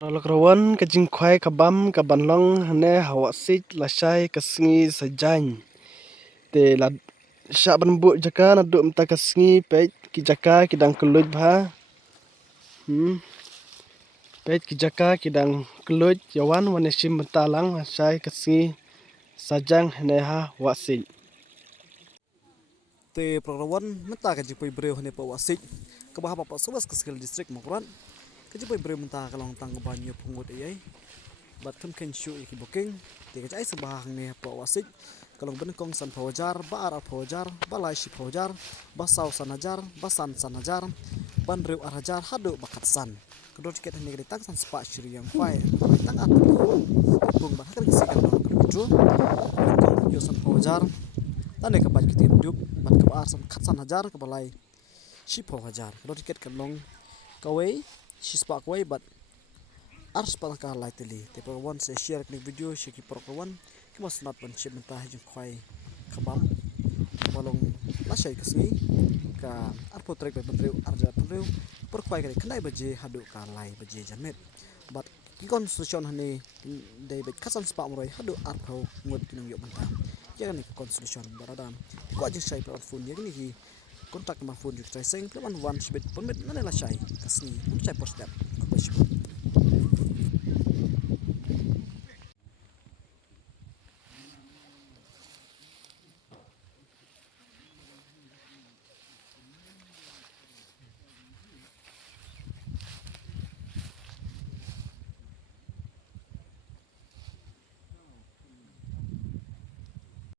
Rawan kajing kwai kabam kabanlong hane hawasik lasai kasngi sajany. Te la syak banbu jaka naduk mta kasngi pet ki jaka kidang keluj bah. Pet ki jaka kidang keluj yawan wanesim mtalang lasai kasngi sajang hane ha wasik. Te prograwan menta ka jipoi breu hane pa wasik ka bah pa subas ka skill district Mokran ka jipoi breu menta ka long tang banyo pungut ai bat tum ken shu ki booking te ka ai sabah ne pa wasik kalong ben kong san phawajar ba ara phawajar ba lai shi phawajar ba sau sanajar ba san sanajar ban reu arajar hadu bakat san kedot ket hane ka tang san spa shri yang fai tang at pung ba ka si ka long ka bitu kong yo san phawajar tane ka bat kitim duk bat ka ar san khat san hajar ka balai shi phawajar kedot ket ka long kawai shi spa kawai bat ars palaka lai teli te program se share ni video shi ki program ki mas not ban chip menta jing khwai khabam balong la shai kasni ka arpo trek ban reu arja reu per khwai ka khnai baje hadu ka lai baje jamet bat ki constitution hane dei bet khasan spa moroi hadu arpo ngot kinung yo menta ya ni constitution baradam ko jing shai per phone ya ni ki kontak ma phone juk trai seng pleman one shibet permit nane la shai kasni chai per step